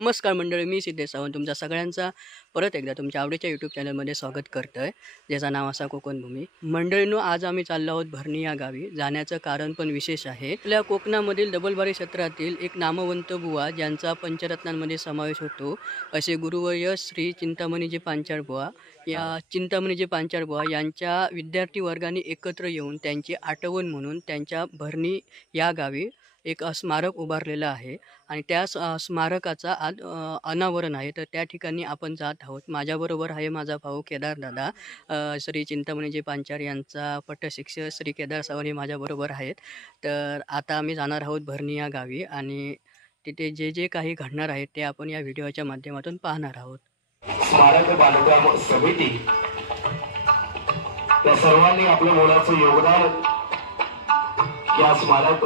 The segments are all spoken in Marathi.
नमस्कार मंडळी मी सिद्धेश सावंत तुमच्या सगळ्यांचा परत एकदा तुमच्या आवडीच्या यूट्यूब चॅनलमध्ये स्वागत करतो आहे ज्याचं नाव असा कोकणभूमी मंडळींनो आज आम्ही चाललो आहोत भरणी या गावी. जाण्याचं कारण पण विशेष आहे. आपल्या कोकणामधील डबलबारी क्षेत्रातील एक नामवंत बुवा ज्यांचा पंचरत्नांमध्ये समावेश होतो. असे गुरुवर्य श्री चिंतामणीजी पांचाळ बुवा. या चिंतामणीजी पांचाळ बुवा यांच्या विद्यार्थी वर्गाने एकत्र येऊन त्यांची आठवण म्हणून त्यांच्या भरणी या गावी एक स्मारक उभारलेलं आहे आणि त्या स्मारकाचा आज अनावरण आहे. तर त्या ठिकाणी आपण जात आहोत. माझ्याबरोबर आहे माझा भाऊ केदार दादा श्री चिंतामणीजी पांचार यांचा पट्टशिक्षक श्री केदार सावंत हे माझ्याबरोबर आहेत. तर आता आम्ही जाणार आहोत भरणी या गावी आणि तिथे जे जे काही घडणार आहे ते आपण या व्हिडिओच्या माध्यमातून पाहणार आहोत. स्मारक बांधकाम समिती. त्या सर्वांनी आपल्या मोलाचं योगदान या स्मारक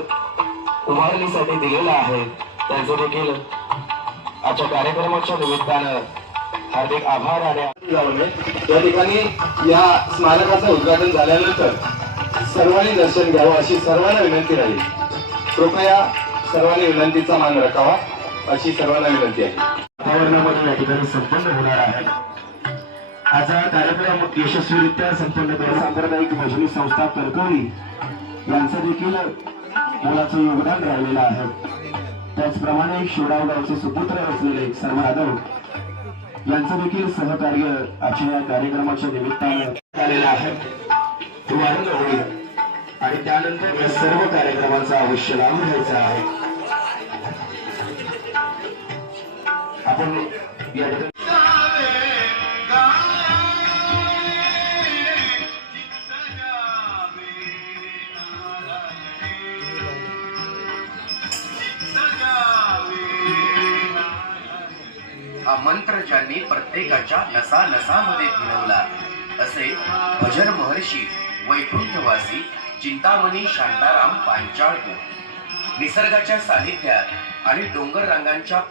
उभारणीसाठी दिलेलं आहे. त्यांचं देखील आजच्या कार्यक्रमाच्या निमित्तानं हार्दिक आभार आणि या ठिकाणी या स्मारकाचं उद्घाटन झाल्यानंतर सर्वांनी दर्शन घ्यावं अशी सर्वांना विनंती राहील. कृपया सर्वांनी विनंतीचा मान राखावा अशी सर्वांना विनंती आहे. वातावरणामध्ये या ठिकाणी संपन्न होणार आहे. आज हा कार्यक्रम यशस्वीरित्या संपन्न करून सांप्रदायिक भजनी संस्था कर्कवी यांचं देखील मोलाचं योगदान राहिलेलं आहे. त्याचप्रमाणे शिवराव गावचे सुपुत्र असलेले सर्व यादव यांचं देखील सहकार्य आजच्या या कार्यक्रमाच्या निमित्तानं आलेलं आहे. उदाहरण होईल आणि त्यानंतर या सर्व कार्यक्रमाचा अवश्य लाभ घ्यायचा आहे. आपण या ठिकाणी ज्यांनी प्रत्येकाच्या नसा नसामध्ये फिरवला. असे भजन महर्षी वैकुंठवासी चिंतामणी शांताराम पांचाळ निसर्गाच्या सानिध्यात आणि डोंगर रंगांच्या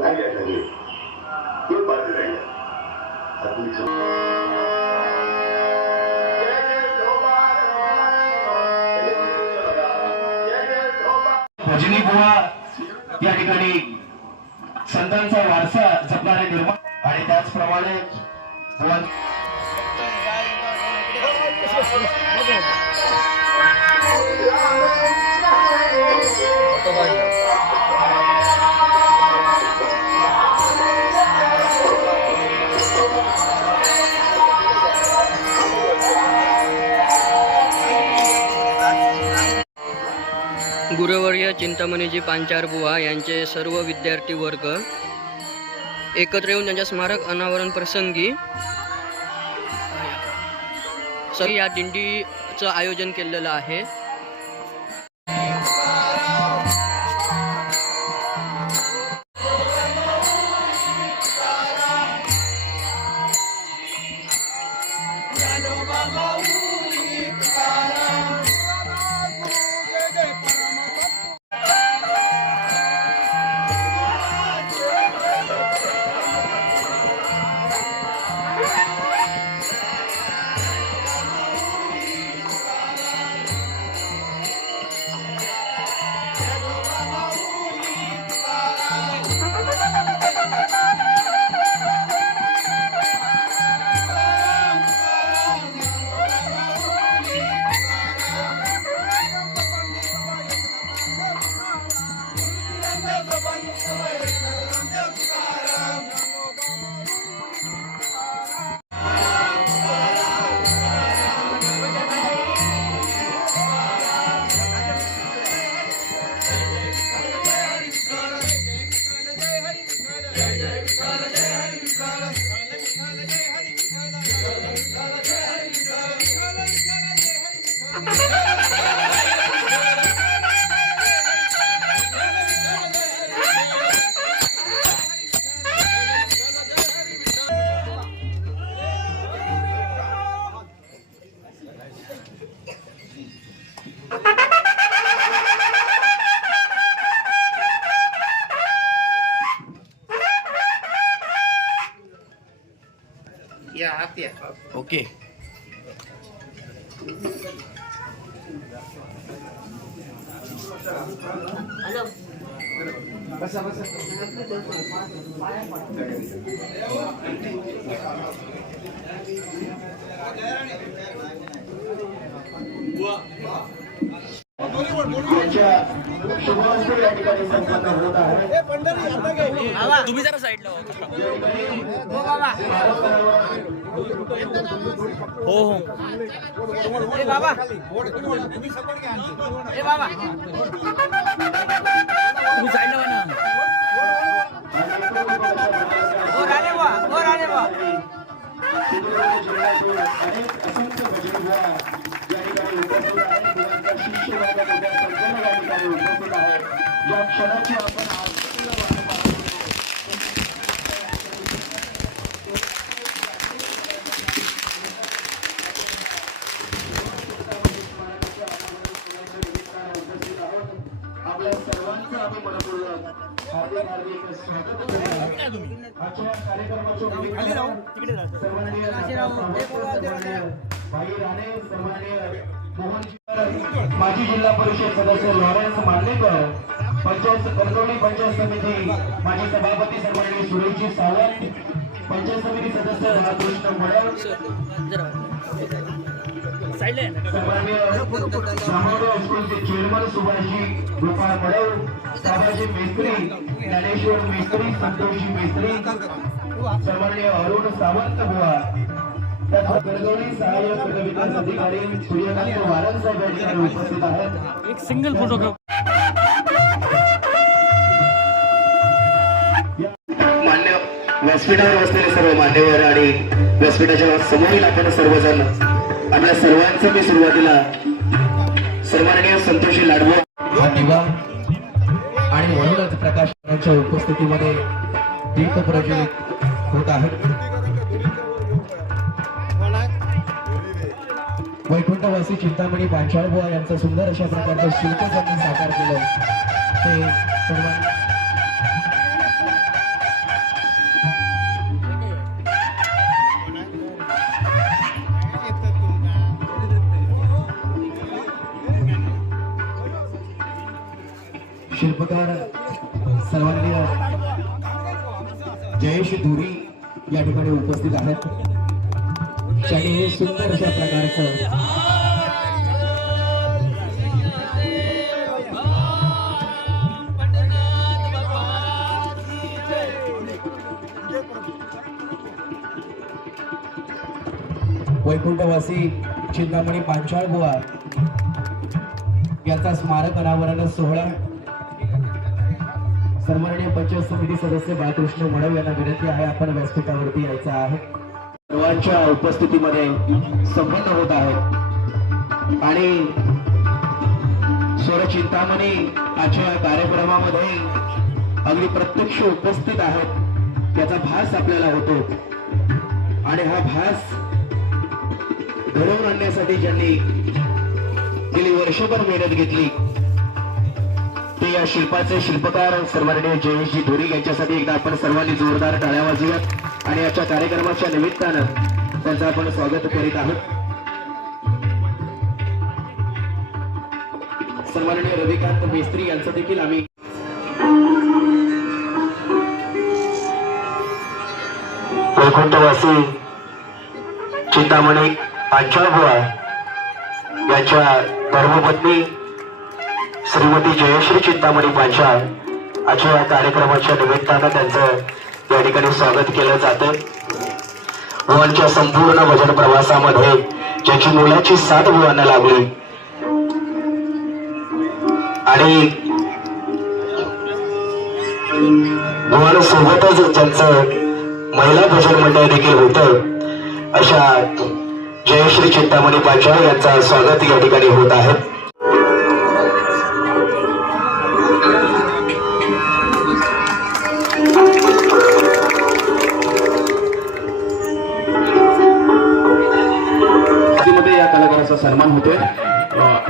भजनी गुरुवर्य चिंतामणीजी पांचारबुवा यांचे सर्व विद्यार्थी वर्ग एकत्र येऊन त्यांच्या स्मारक अनावरण प्रसंगी सर या दिंडीचं आयोजन केलेलं आहे. संपन्न होत आहे तुम्ही जरा साईडला हो हो, हो ए बाबा. ए बाबा. तू साईडला ना. हो, वर आले बा वर हो, आले बा या क्षणाची आपण सदस्य लॉरेन्स मांडलेकर पंचायत कर्जवली पंचायत समिती माजी सभापती सन्माननीय सुरेशजी सावंत पंचायत समिती सदस्य राधाकृष्ण मडव सन्माननीय सामोदय हायस्कूलचे चेअरमन सुभाषजी गोपाळ मडव साबाजी मेस्त्री ज्ञानेश्वर मेस्त्री संतोषजी मेस्त्री सन्माननीय अरुण सावंत बुवा त्याचबरोबर गडगवडी सहाय्यक गटविकास अधिकारी सूर्यकांत वारन साहेब या ठिकाणी उपस्थित आहेत. एक सिंगल फोटो मान्य व्यासपीठावर बसलेले सर्व मान्यवर आणि व्यासपीठाच्या समोरील आपण सर्वजण आपल्या सर्वांचं मी सुरुवातीला सन्माननीय संतोषी लाडबो हा दिवा आणि म्हणूनच प्रकाशनाच्या उपस्थितीमध्ये दीप प्रज्वलित होत आहे. वैकुंठवासी चिंतामणी पांचाळबुवा यांचं सुंदर अशा प्रकारचं शिल्प त्यांनी साकार केलं. ते सर्वांना शिल्पकार सर्वांनी जयेश धुरी या ठिकाणी उपस्थित आहेत. त्यांनी हे सुंदर अशा प्रकारचं वैकुंठवासी चिंतामणी पांचाळ बुवा याचा स्मारक अनावरण सोहळा. सन्माननीय पंचायत समिती सदस्य बाळकृष्ण मडव यांना विनंती आहे आपण व्यासपीठावरती यायचं आहे. सर्वांच्या उपस्थितीमध्ये संपन्न होत आहेत. आणि स्वरचिंतामणी आजच्या कार्यक्रमामध्ये अगदी प्रत्यक्ष उपस्थित आहेत. त्याचा भास आपल्याला होतो. आणि हा भास घडवून आणण्यासाठी ज्यांनी गेली वर्षभर मेहनत घेतली ते या शिल्पाचे शिल्पकार सर्वांनी जयेशजी धुरी यांच्यासाठी एकदा आपण सर्वांनी जोरदार टाळ्या वाजूयात आणि आजच्या कार्यक्रमाच्या निमित्तानं त्यांचं आपण स्वागत करीत आहोत. सन्माननीय रविकांत मेस्त्री यांचं देखील आम्ही वैकुंठवासी चिंतामणी पांचाळबुवा यांच्या धर्मपत्नी श्रीमती जयश्री चिंतामणी पांचाळ आजच्या या कार्यक्रमाच्या निमित्तानं त्यांचं या ठिकाणी स्वागत केलं जातं. बुवांच्या संपूर्ण भजन प्रवासामध्ये ज्याची मुलाची साथ बुवांना लाभली आणि बुवांसोबतच ज्यांचं महिला भजन मंडळ देखील होतं. अशा जयश्री चिंतामणी पांचाळ यांचा स्वागत या ठिकाणी होत आहे. मध्ये सन्मान होतोय.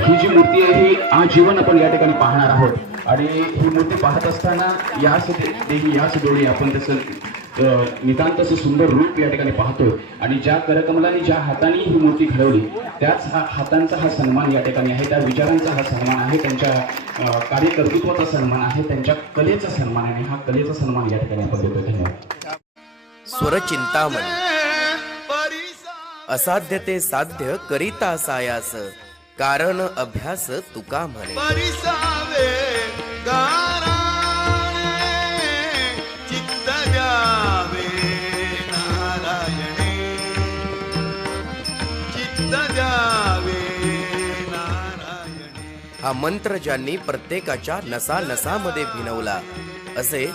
ही जी मूर्ती आहे ही आजीवन आपण या ठिकाणी पाहणार आहोत. आणि ही मूर्ती पाहत असताना याच देवी याच डोळी आपण त्याचं नितांत सुंदर रूप या ठिकाणी पाहतोय. आणि ज्या करकमलाने ज्या हाताने ही मूर्ती घडवली त्याच हा हातांचा हा सन्मान या ठिकाणी आहे. त्या विचारांचा हा सन्मान आहे. त्यांच्या कार्यकर्तृत्वाचा सन्मान आहे. त्यांच्या कलेचा सन्मान आहे. आणि हा कलेचा सन्मान या ठिकाणी आपण देतोय. धन्यवाद. स्वरचिंतामणी. असाध्य ते साध्य करिता सायास कारण अभ्यास तुका म्हणे. हा मंत्र ज्यांनी प्रत्येकाच्या नसा नसामध्ये भिनवला असे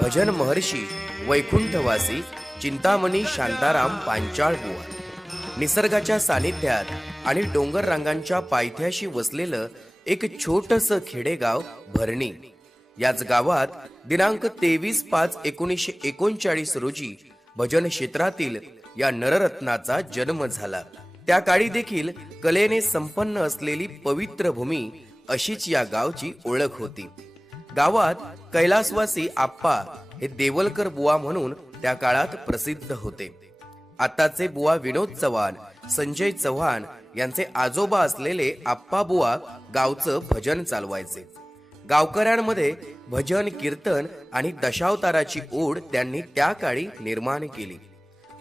भजन महर्षी वैकुंठवासी चिंतामणी शांताराम पांचाळ बुवा. निसर्गाच्या सानिध्यात आणि डोंगर रांगांच्या पायथ्याशी वसलेलं एक छोटस खेडेगाव भरणी. याच गावात दिनांक तेवीस पाच एकोणीसशे एकोणचाळीस रोजी भजन क्षेत्रातील या नररत्नाचा जन्म झाला. त्या काळी देखील कलेने संपन्न असलेली पवित्र भूमी अशीच या गावची ओळख होती. गावात कैलासवासी आप्पा हे देवलकर बुवा म्हणून त्या काळात प्रसिद्ध होते. आताचे बुवा विनोद चव्हाण संजय चव्हाण यांचे आजोबा असलेले आप्पा बुवा गावचं भजन चालवायचे. गावकऱ्यांमध्ये भजन कीर्तन आणि दशावताराची ओढ त्यांनी त्या काळी निर्माण केली.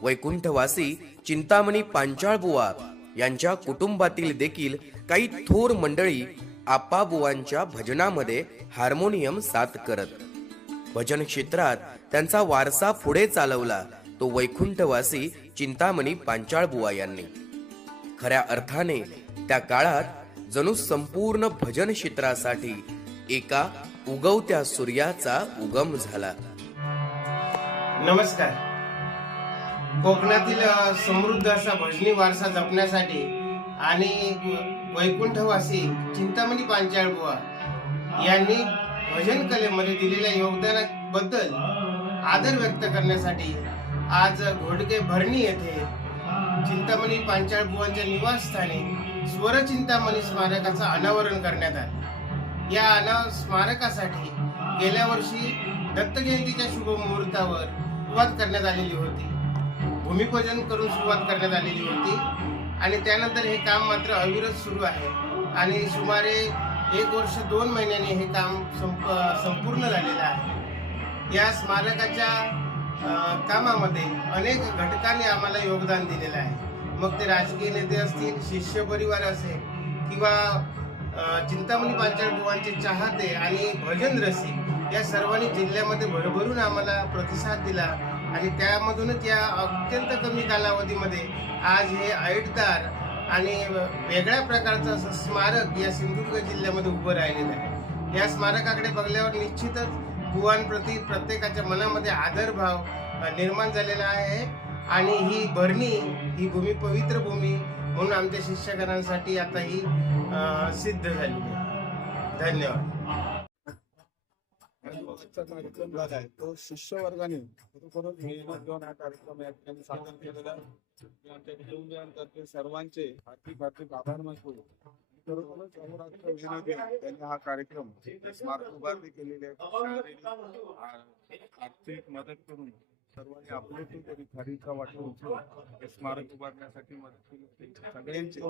वैकुंठवासी चिंतामणी पांचाळ बुवा यांच्या कुटुंबातील देखील काही थोर मंडळी आप्पा बुवांच्या भजनामध्ये हार्मोनियम साथ करत. भजन क्षेत्रात त्यांचा वारसा पुढे चालवला. तो वैकुंठवासी चिंतामणी पांचाळ बुवा यांनी. खऱ्या अर्थाने त्या काळात जणू संपूर्ण भजन क्षेत्रासाठी एका उगवत्या सूर्याचा उगम झाला. नमस्कार. कोकणातील समृद्ध असा भजनी वारसा जपण्यासाठी आणि वैकुंठवासी चिंतामणी पांचाळ बुवा यांनी भजन कलेमध्ये दिलेल्या योगदानाबद्दल आदर व्यक्त करण्यासाठी आज घोडके भरणी येथे चिंतामणी पांचाळ बुवांच्या निवासस्थानी स्वरचिंतामणी स्मारकाचं अनावरण करण्यात आलं. या अनाव स्मारकासाठी गेल्या वर्षी दत्त जयंतीच्या शुभ मुहूर्तावर सुरुवात करण्यात आलेली होती. भूमिपूजन करून सुरुवात करण्यात आलेली होती आणि त्यानंतर हे काम मात्र अविरत सुरू आहे आणि सुमारे एक वर्ष दोन महिन्याने हे काम संप संपूर्ण झालेलं आहे. या स्मारकाच्या कामामध्ये अनेक घटकांनी आम्हाला योगदान दिलेलं आहे. मग ते राजकीय नेते असतील शिष्य परिवार असेल किंवा चिंतामणी पांचाळ बुवांचे चाहते आणि भजन रसिक या सर्वांनी जिल्ह्यामध्ये भरभरून आम्हाला प्रतिसाद दिला आणि त्यामधूनच या अत्यंत कमी कालावधीमध्ये आज हे ऐटदार आणि वेगळ्या प्रकारचं असं स्मारक या सिंधुदुर्ग जिल्ह्यामध्ये उभं राहिलेलं आहे. या स्मारकाकडे बघल्यावर निश्चितच बुवांप्रती प्रत्येकाच्या मनामध्ये आदरभाव निर्माण झालेला आहे. आणि ही भरणी ही भूमी पवित्र भूमी म्हणून आमच्या शिष्यगणांसाठी आता ही सिद्ध झाली धन्यवाद. तो शिष्य वर्गाने हा कार्यक्रम या ठिकाणी सादर केलेला सर्वांचे हार्दिक हार्दिक आभार मानतो. त्यांनी हा कार्यक्रम. स्मारक उभारणी केलेली आहे आर्थिक मदत करून सर्वांनी आपले तरी खारीचा वाटा उचलून हे स्मारक उभारण्यासाठी मदत केली सगळ्यांचे